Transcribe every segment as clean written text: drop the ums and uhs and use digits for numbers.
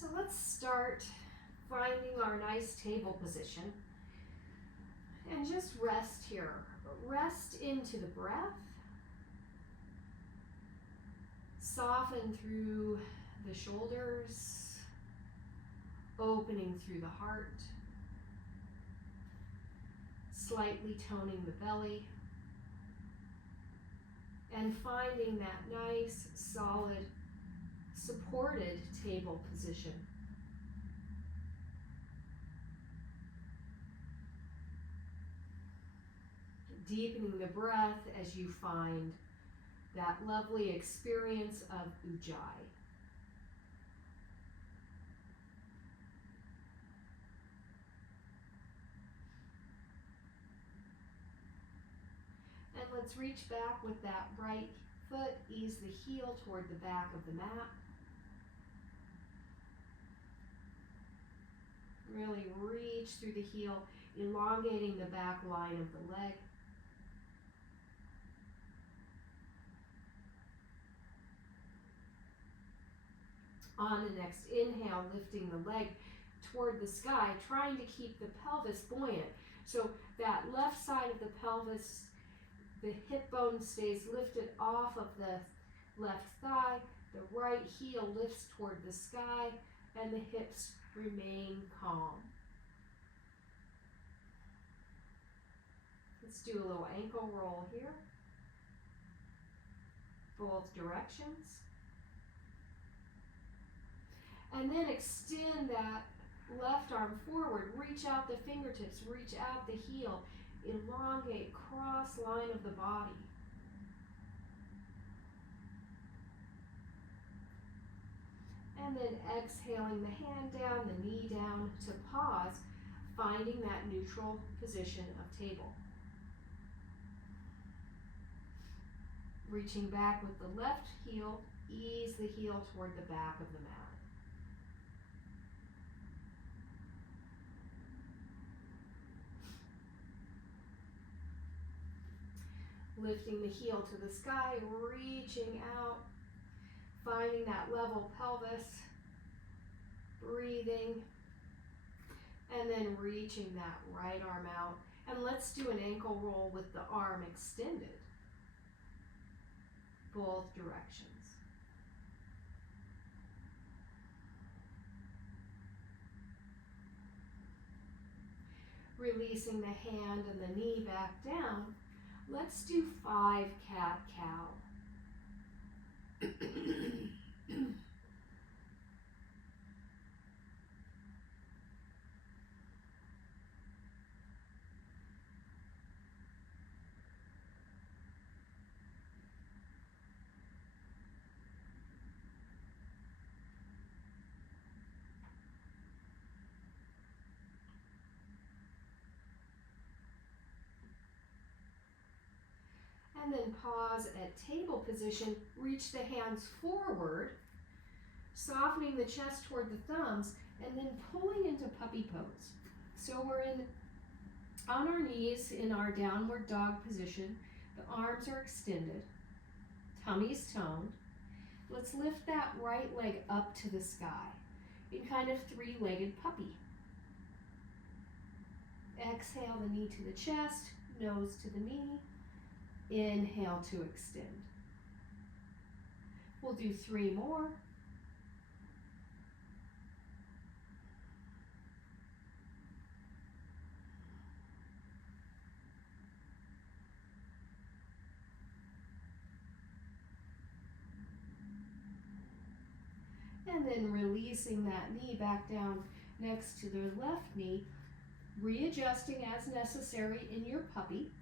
So let's start finding our nice table position and just rest here. Rest into the breath. Soften through the shoulders, opening through the heart, slightly toning the belly, and finding that nice, solid, supported table position. Deepening the breath as you find that lovely experience of Ujjayi. And let's reach back with that right foot, ease the heel toward the back of the mat. Really reach through the heel, elongating the back line of the leg. On the next inhale, lifting the leg toward the sky, trying to keep the pelvis buoyant. So that left side of the pelvis, the hip bone stays lifted off of the left thigh, the right heel lifts toward the sky, and the hips remain calm. Let's do a little ankle roll here, both directions. And then extend that left arm forward, reach out the fingertips, reach out the heel, elongate, cross line of the body. And then exhaling the hand down, the knee down to pause, finding that neutral position of table. Reaching back with the left heel, ease the heel toward the back of the mat. Lifting the heel to the sky, reaching out, finding that level pelvis, breathing, and then reaching that right arm out. And let's do an ankle roll with the arm extended, both directions. Releasing the hand and the knee back down. Let's do 5 cat-cow. And then pause at table position, reach the hands forward, softening the chest toward the thumbs, and then pulling into puppy pose. So we're on our knees in our downward dog position. The arms are extended, tummy's toned. Let's lift that right leg up to the sky in kind of 3-legged puppy. Exhale the knee to the chest, nose to the knee. Inhale to extend. We'll do 3 more. And then releasing that knee back down next to the left knee, readjusting as necessary in your puppy.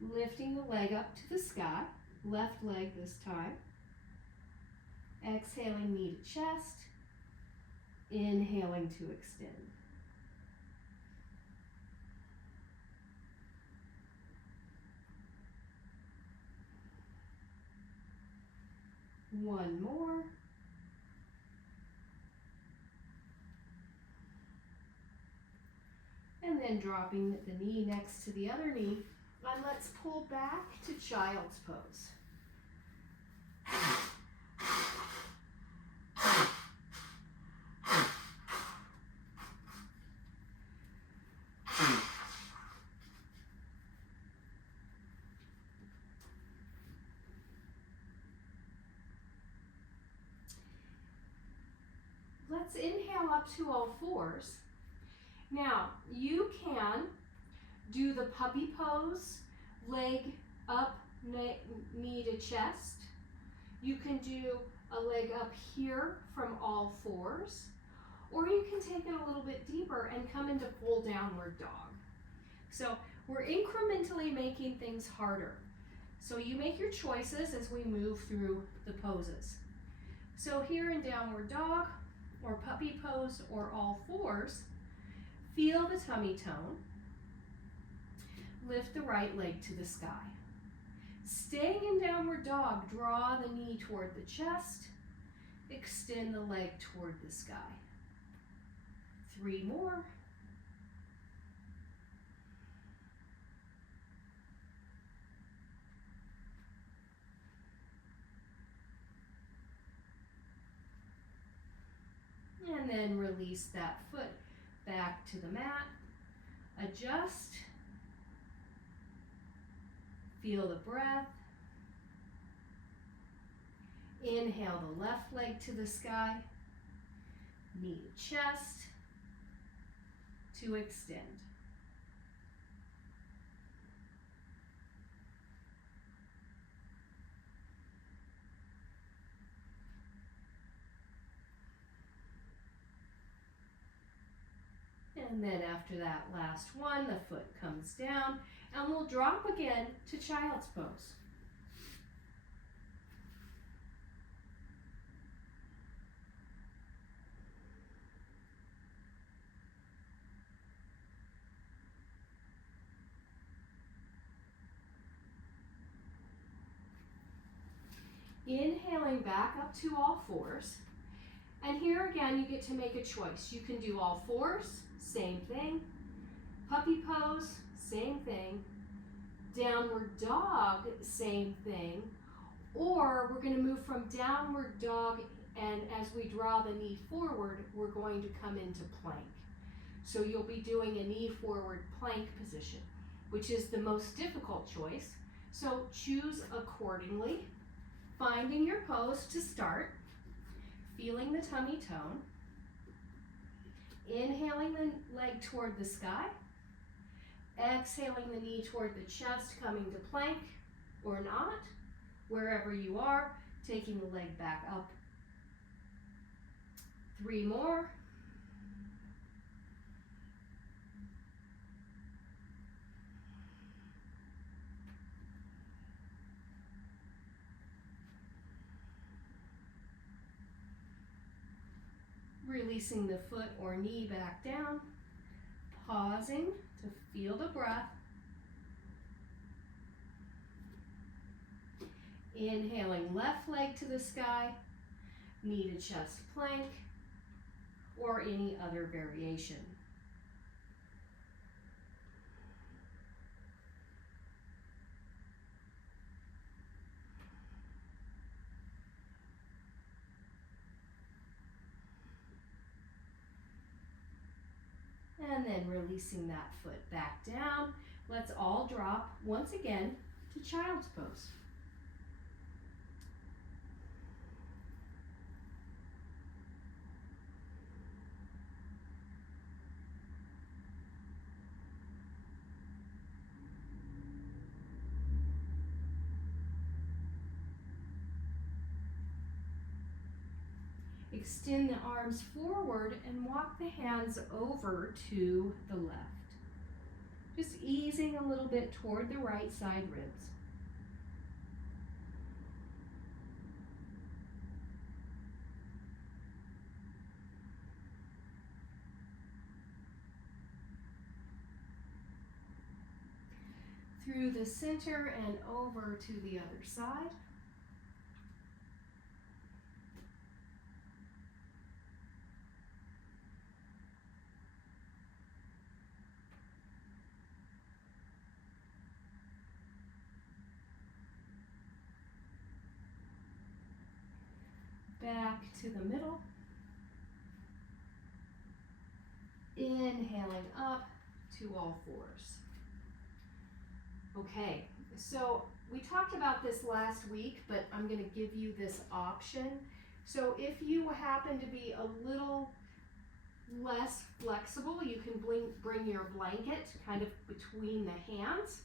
Lifting the leg up to the sky, left leg this time. Exhaling knee to chest, inhaling to extend. One more. And then dropping the knee next to the other knee. And let's pull back to child's pose. let's inhale up to all fours. Now, you can do the puppy pose, leg up, knee to chest. You can do a leg up here from all fours, or you can take it a little bit deeper and come into full downward dog. So we're incrementally making things harder. So you make your choices as we move through the poses. So here in downward dog, or puppy pose, or all fours, feel the tummy tone. Lift the right leg to the sky. Staying in downward dog, draw the knee toward the chest, extend the leg toward the sky. 3 more. And then release that foot back to the mat. Adjust. Feel the breath. Inhale the left leg to the sky. Knee to chest to extend. And then after that last one, the foot comes down and we'll drop again to child's pose. Inhaling back up to all fours. And here again, you get to make a choice. You can do all fours, same thing. Puppy pose, same thing. Downward dog, same thing. Or we're going to move from downward dog, and as we draw the knee forward, we're going to come into plank. So you'll be doing a knee forward plank position, which is the most difficult choice. So choose accordingly, finding your pose to start, feeling the tummy tone, inhaling the leg toward the sky, exhaling the knee toward the chest, coming to plank or not, wherever you are, taking the leg back up. 3 more. Releasing the foot or knee back down, pausing to feel the breath. Inhaling left leg to the sky, knee to chest plank, or any other variation. And then releasing that foot back down. Let's all drop once again to child's pose. Extend the arms forward and walk the hands over to the left. Just easing a little bit toward the right side ribs. Through the center and over to the other side. Back to the middle. Inhaling up to all fours. Okay, so we talked about this last week, but I'm going to give you this option So if you happen to be a little less flexible, you can bring your blanket kind of between the hands.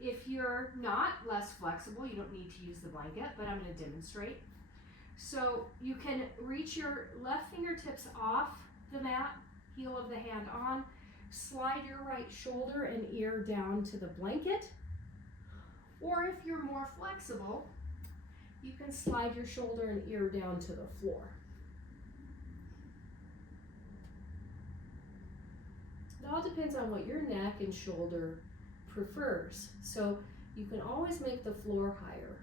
If you're not less flexible, you don't need to use the blanket, but I'm going to demonstrate. So you can reach your left fingertips off the mat, heel of the hand on, slide your right shoulder and ear down to the blanket. Or if you're more flexible, you can slide your shoulder and ear down to the floor. It all depends on what your neck and shoulder prefers. So you can always make the floor higher.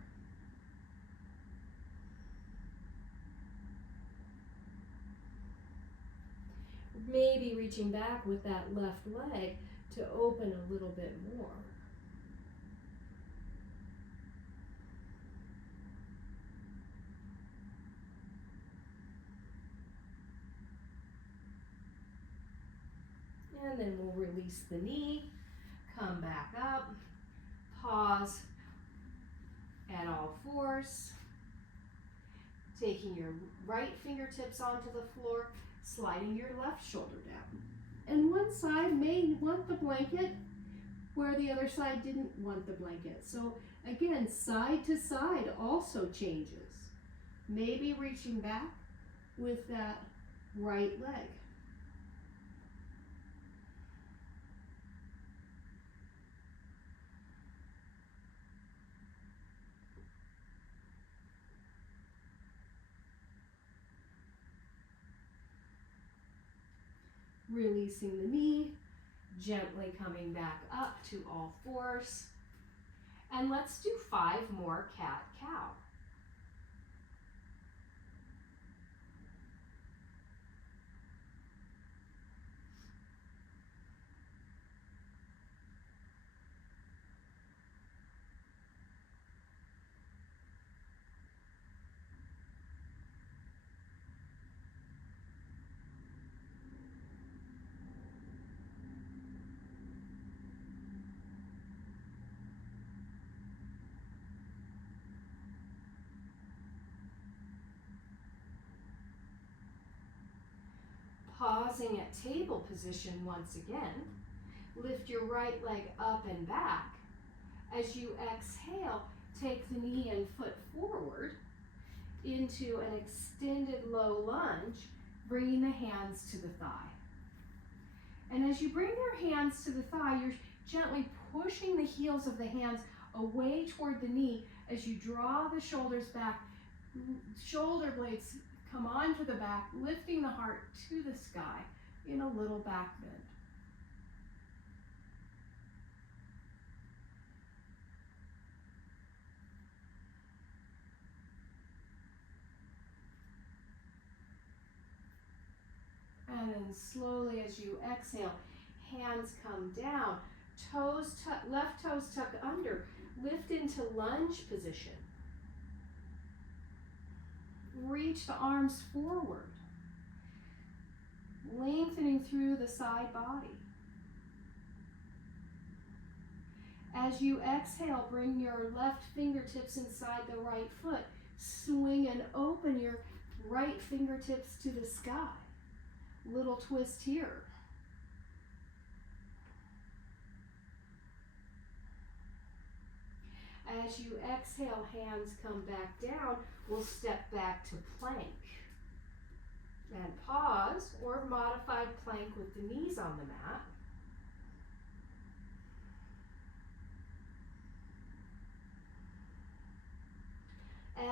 Maybe reaching back with that left leg to open a little bit more. And then we'll release the knee, come back up, pause at all fours, taking your right fingertips onto the floor, sliding your left shoulder down. And one side may want the blanket where the other side didn't want the blanket. So again, side to side also changes. Maybe reaching back with that right leg. Releasing the knee, gently coming back up to all fours. And let's do 5 more cat-cow. Pausing at table position once again, lift your right leg up and back. As you exhale, take the knee and foot forward into an extended low lunge, bringing the hands to the thigh. And as you bring your hands to the thigh, you're gently pushing the heels of the hands away toward the knee as you draw the shoulders back, shoulder blades come onto the back, lifting the heart to the sky in a little back bend. And then slowly as you exhale, hands come down, toes left toes tuck under, lift into lunge position. Reach the arms forward, lengthening through the side body. As you exhale, bring your left fingertips inside the right foot. Swing and open your right fingertips to the sky. Little twist here. As you exhale, hands come back down. We'll step back to plank. And pause or modified plank with the knees on the mat.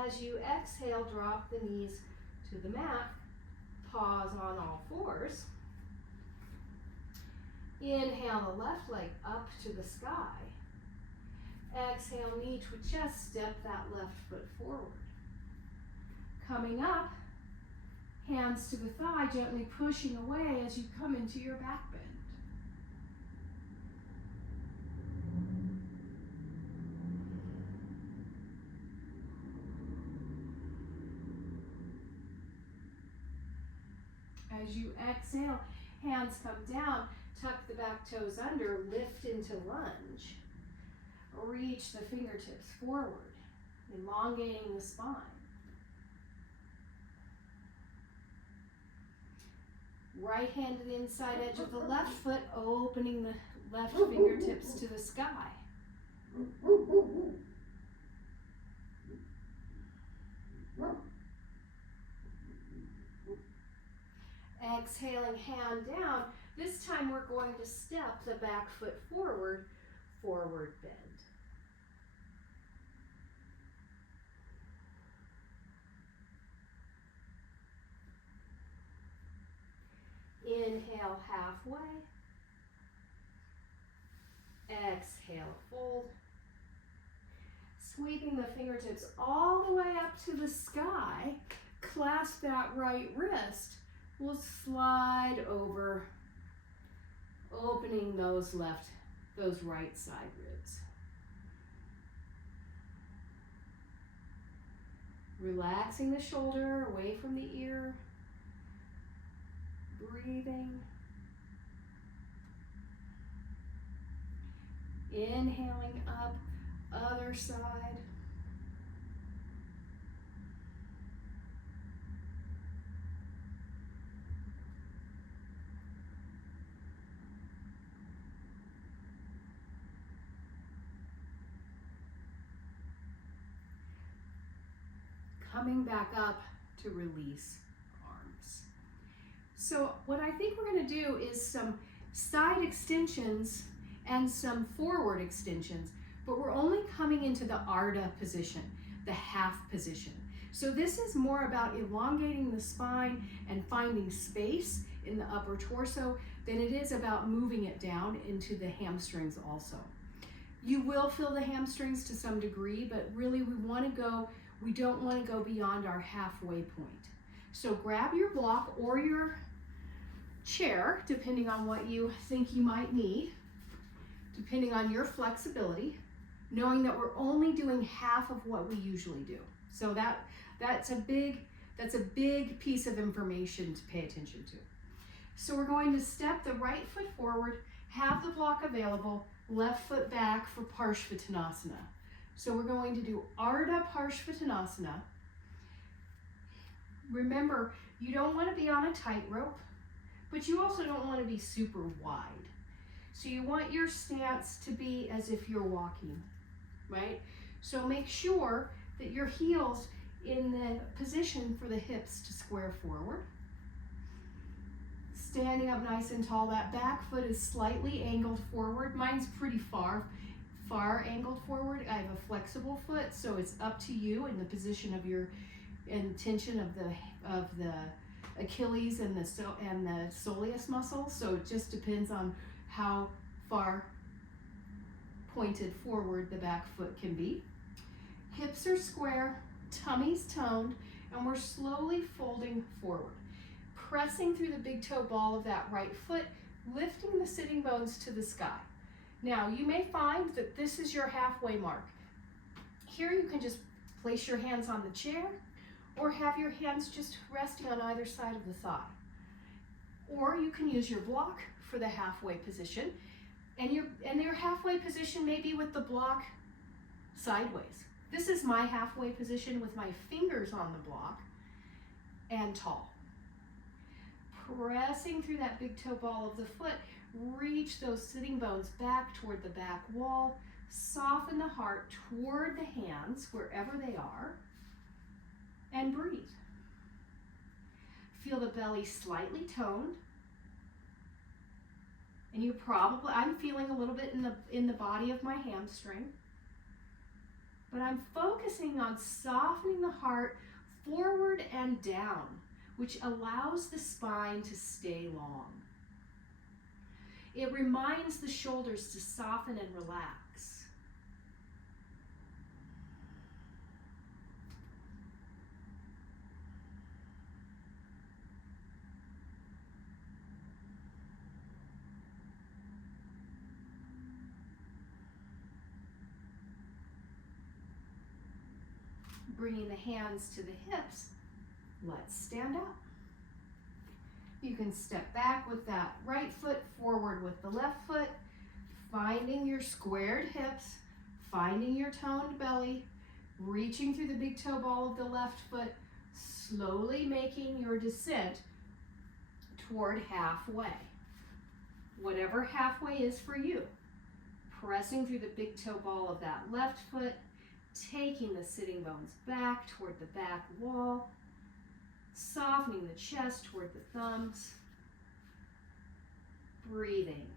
As you exhale, drop the knees to the mat. Pause on all fours. Inhale the left leg up to the sky. Exhale, knee to chest, step that left foot forward. Coming up, hands to the thigh, gently pushing away as you come into your back bend. As you exhale, hands come down, tuck the back toes under, lift into lunge. Reach the fingertips forward, elongating the spine. Right hand to the inside edge of the left foot, opening the left fingertips to the sky. Exhaling, hand down. This time we're going to step the back foot forward, forward bend. Inhale, halfway. Exhale, fold. Sweeping the fingertips all the way up to the sky. Clasp that right wrist. We'll slide over, opening those right side ribs. Relaxing the shoulder away from the ear. Breathing. Inhaling up, other side. Coming back up to release arms. So what I think we're going to do is some side extensions and some forward extensions, but we're only coming into the Ardha position, the half position. So this is more about elongating the spine and finding space in the upper torso than it is about moving it down into the hamstrings also. You will feel the hamstrings to some degree, but really we don't want to go beyond our halfway point. So grab your block or your chair, depending on what you think you might need, depending on your flexibility, knowing that we're only doing half of what we usually do. So that's a big piece of information to pay attention to. So we're going to step the right foot forward, have the block available, left foot back for Parshvattanasana. So we're going to do Ardha Parshvattanasana. Remember, you don't want to be on a tightrope, but you also don't want to be super wide. So you want your stance to be as if you're walking, right? So make sure that your heel's in the position for the hips to square forward. Standing up nice and tall, that back foot is slightly angled forward. Mine's pretty far angled forward. I have a flexible foot, so it's up to you in the position of your tension of the Achilles and the soleus muscle. So it just depends on how far pointed forward the back foot can be. Hips are square, tummy's toned, and we're slowly folding forward, pressing through the big toe ball of that right foot, lifting the sitting bones to the sky. Now, you may find that this is your halfway mark. Here you can just place your hands on the chair or have your hands just resting on either side of the thigh. Or you can use your block for the halfway position, and your halfway position may be with the block sideways. This is my halfway position with my fingers on the block and tall. Pressing through that big toe ball of the foot, reach those sitting bones back toward the back wall, soften the heart toward the hands wherever they are, and breathe. Feel the belly slightly toned, and I'm feeling a little bit in the body of my hamstring, but I'm focusing on softening the heart forward and down, which allows the spine to stay long. It reminds the shoulders to soften and relax. Bringing the hands to the hips, let's stand up. You can step back with that right foot, forward with the left foot, finding your squared hips, finding your toned belly, reaching through the big toe ball of the left foot, slowly making your descent toward halfway. Whatever halfway is for you. Pressing through the big toe ball of that left foot, taking the sitting bones back toward the back wall, softening the chest toward the thumbs, breathing.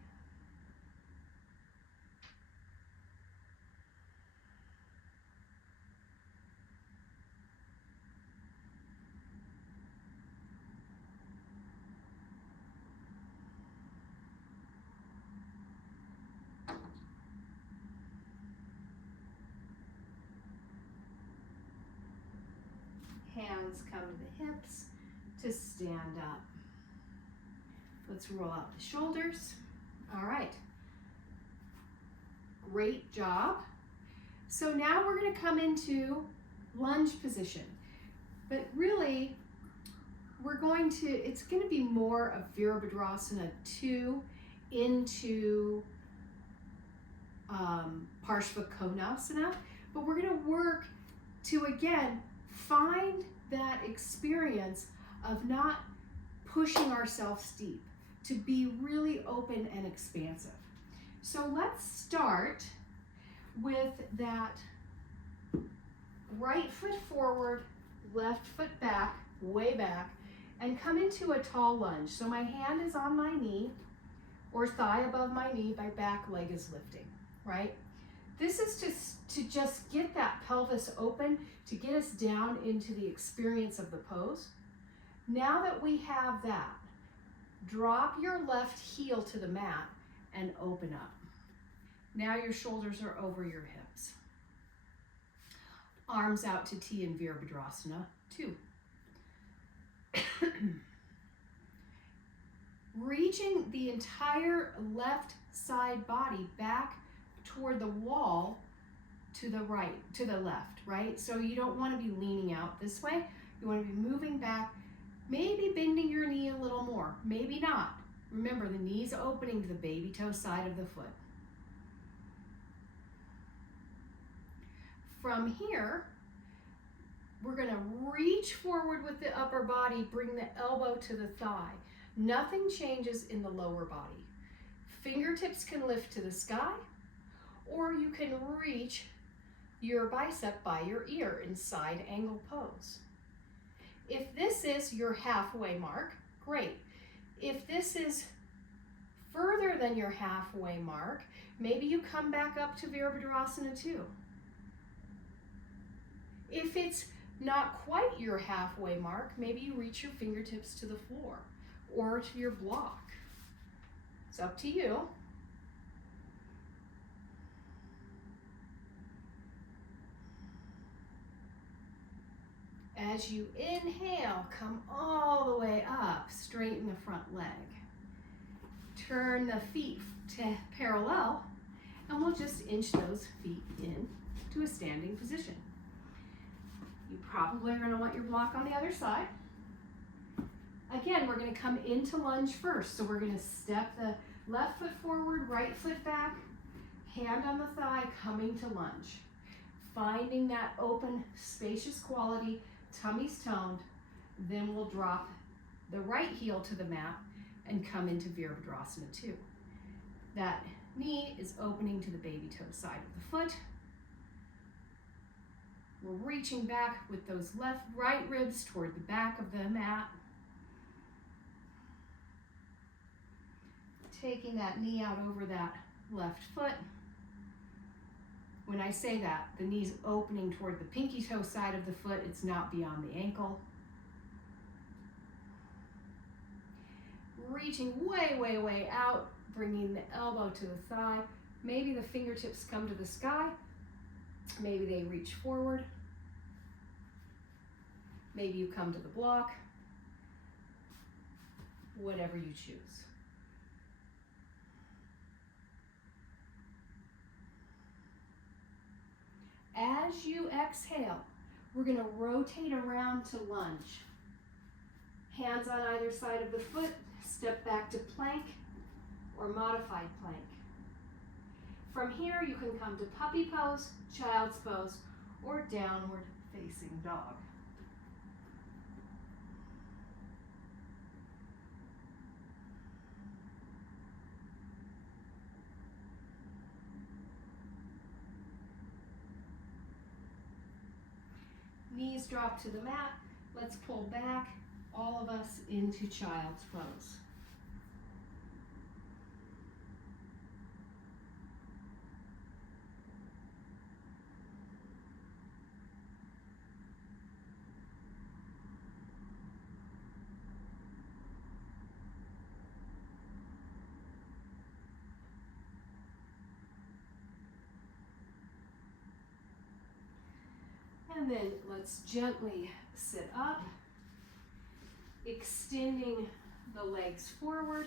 Hands come to the hips to stand up. Let's roll out the shoulders. All right. Great job. So now we're going to come into lunge position. But really, it's going to be more of Virabhadrasana 2 into Parshva Konasana. But we're going to work to, again, find that experience of not pushing ourselves deep, to be really open and expansive. So let's start with that right foot forward, left foot back, way back, and come into a tall lunge. So my hand is on my knee or thigh above my knee, my back leg is lifting, right? This is to just get that pelvis open, to get us down into the experience of the pose. Now that we have that, drop your left heel to the mat and open up. Now your shoulders are over your hips. Arms out to T in Virabhadrasana 2. Reaching the entire left side body back toward the wall to the right, to the left, right? So you don't want to be leaning out this way. You want to be moving back, maybe bending your knee a little more, maybe not. Remember, the knee's opening to the baby toe side of the foot. From here, we're going to reach forward with the upper body, bring the elbow to the thigh. Nothing changes in the lower body. Fingertips can lift to the sky, or you can reach your bicep by your ear in side angle pose. If this is your halfway mark, great. If this is further than your halfway mark, maybe you come back up to Virabhadrasana 2. If it's not quite your halfway mark, maybe you reach your fingertips to the floor or to your block. It's up to you. As you inhale, come all the way up, straighten the front leg. Turn the feet to parallel, and we'll just inch those feet in to a standing position. You probably are going to want your block on the other side. Again, we're going to come into lunge first. So we're going to step the left foot forward, right foot back, hand on the thigh, coming to lunge. Finding that open, spacious quality, tummy's toned, then we'll drop the right heel to the mat and come into Virabhadrasana 2. That knee is opening to the baby toe side of the foot. We're reaching back with those right ribs toward the back of the mat. Taking that knee out over that left foot. When I say that, the knee's opening toward the pinky toe side of the foot. It's not beyond the ankle. Reaching way, way, way out, bringing the elbow to the thigh. Maybe the fingertips come to the sky. Maybe they reach forward. Maybe you come to the block. Whatever you choose. As you exhale, we're going to rotate around to lunge. Hands on either side of the foot, step back to plank or modified plank. From here, you can come to puppy pose, child's pose, or downward facing dog. knees drop to the mat. Let's pull back, all of us into child's pose. And then let's gently sit up, extending the legs forward,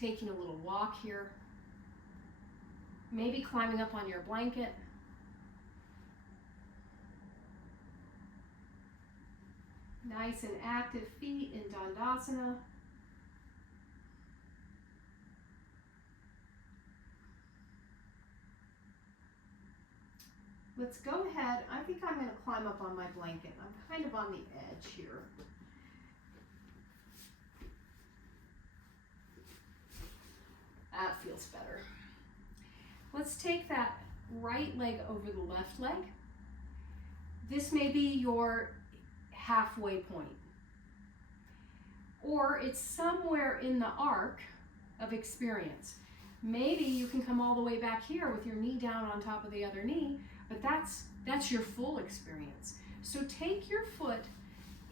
taking a little walk here, maybe climbing up on your blanket. Nice and active feet in Dandasana. Let's go ahead. I think I'm going to climb up on my blanket. I'm kind of on the edge here. That feels better. Let's take that right leg over the left leg. This may be your halfway point, or it's somewhere in the arc of experience. Maybe you can come all the way back here with your knee down on top of the other knee, but that's your full experience. So take your foot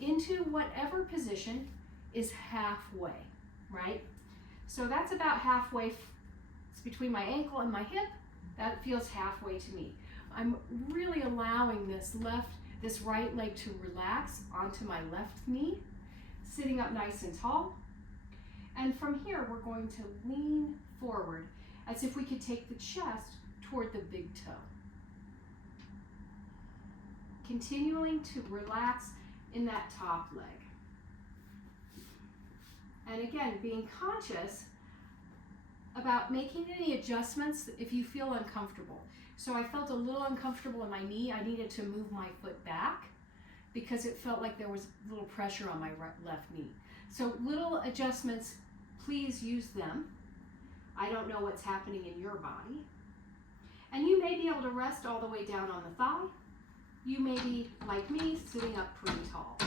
into whatever position is halfway, right? So that's about halfway. It's between my ankle and my hip. That feels halfway to me. I'm really allowing this right leg to relax onto my left knee, sitting up nice and tall. And from here, we're going to lean forward as if we could take the chest toward the big toe. Continuing to relax in that top leg. And again, being conscious about making any adjustments if you feel uncomfortable. So I felt a little uncomfortable in my knee. I needed to move my foot back because it felt like there was a little pressure on my left knee. So little adjustments, please use them. I don't know what's happening in your body. And you may be able to rest all the way down on the thigh. You may be, like me, sitting up pretty tall.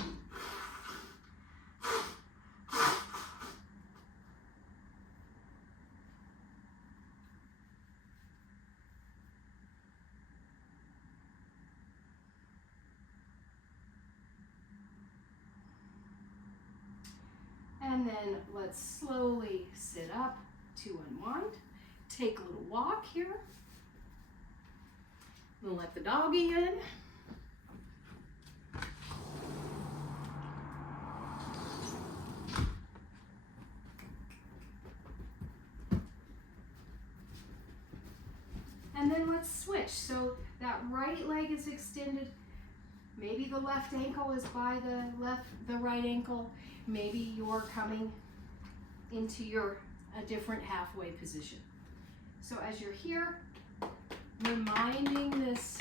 And then let's slowly sit up to unwind. Take a little walk here. We'll let the doggy in. And then let's switch. So that right leg is extended. Maybe the left ankle is by the right ankle. Maybe you're coming into a different halfway position. So as you're here, reminding this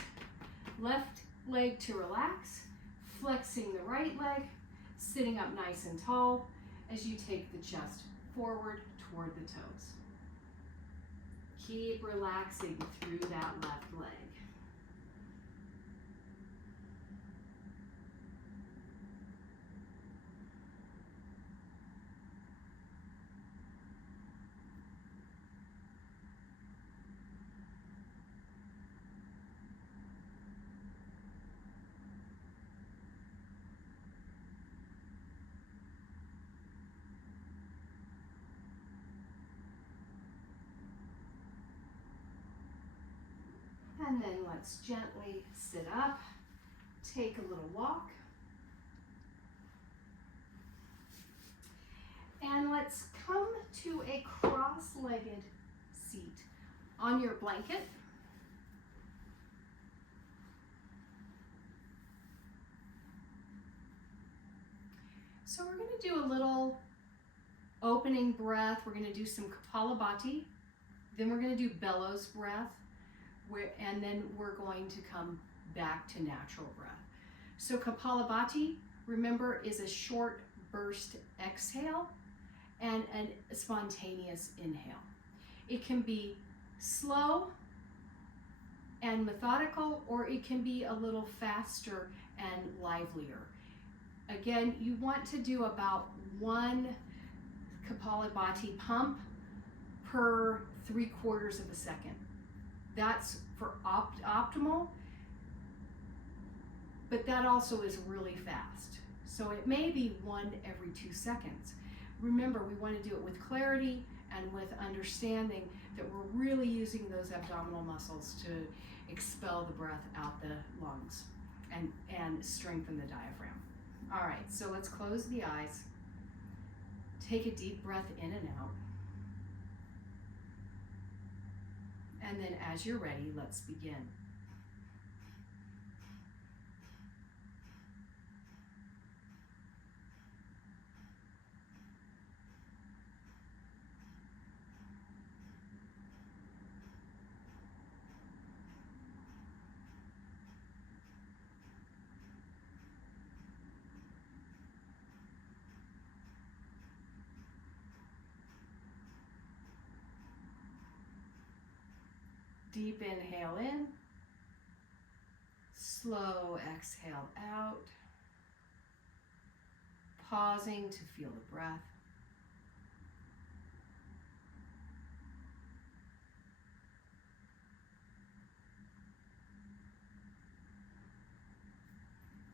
left leg to relax, flexing the right leg, sitting up nice and tall as you take the chest forward toward the toes. Keep relaxing through that left leg. And then let's gently sit up, take a little walk. And let's come to a cross-legged seat on your blanket. So we're going to do a little opening breath. We're going to do some Kapalabhati. Then we're going to do bellows breath. And then we're going to come back to natural breath. So Kapalabhati, remember, is a short burst exhale and a spontaneous inhale. It can be slow and methodical, or it can be a little faster and livelier. Again, you want to do about 1 Kapalabhati pump per 3/4 of a second. That's for optimal, but that also is really fast. So it may be 1 every 2 seconds. Remember, we want to do it with clarity and with understanding that we're really using those abdominal muscles to expel the breath out the lungs and strengthen the diaphragm. All right, so let's close the eyes. Take a deep breath in and out. And then as you're ready, let's begin. Deep inhale in, slow exhale out, pausing to feel the breath.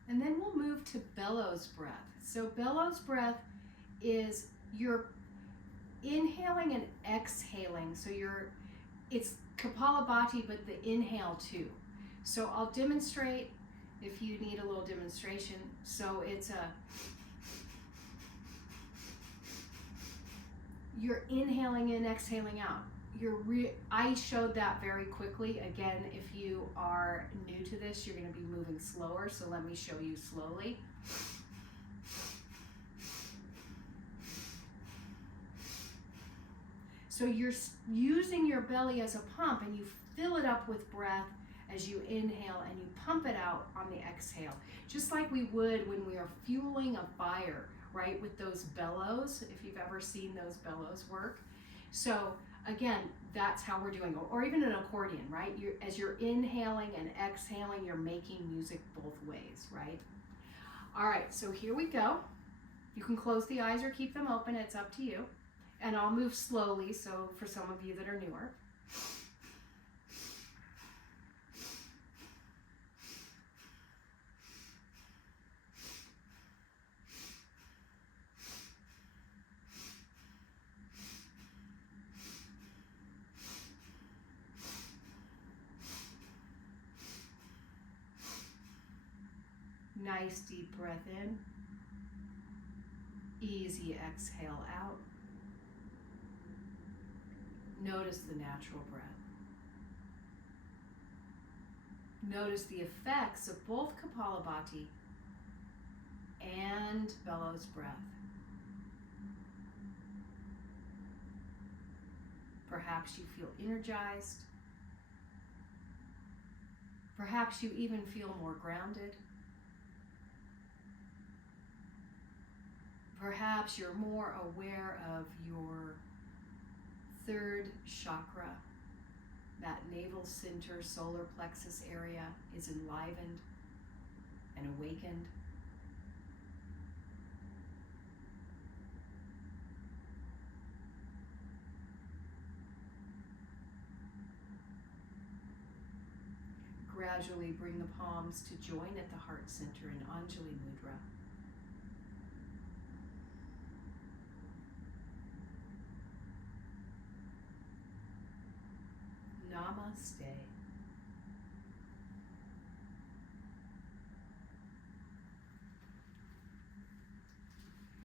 And then we'll move to bellows breath. So bellows breath is you're inhaling and exhaling. So it's Kapalabhati, but the inhale too. So I'll demonstrate if you need a little demonstration. So it's you're inhaling in, exhaling out. I showed that very quickly. Again, if you are new to this, you're going to be moving slower. So let me show you slowly. So you're using your belly as a pump, and you fill it up with breath as you inhale, and you pump it out on the exhale, just like we would when we are fueling a fire, right, with those bellows, if you've ever seen those bellows work. So again, that's how we're doing it. Or even an accordion, right? As you're inhaling and exhaling, you're making music both ways, right? All right, so here we go. You can close the eyes or keep them open, it's up to you. And I'll move slowly, so for some of you that are newer. Nice deep breath in. Easy exhale out. Notice the natural breath. Notice the effects of both Kapalabhati and bellows breath. Perhaps you feel energized. Perhaps you even feel more grounded. Perhaps you're more aware of your third chakra. That navel center, solar plexus area is enlivened and awakened. Gradually bring the palms to join at the heart center in Anjali Mudra. Namaste.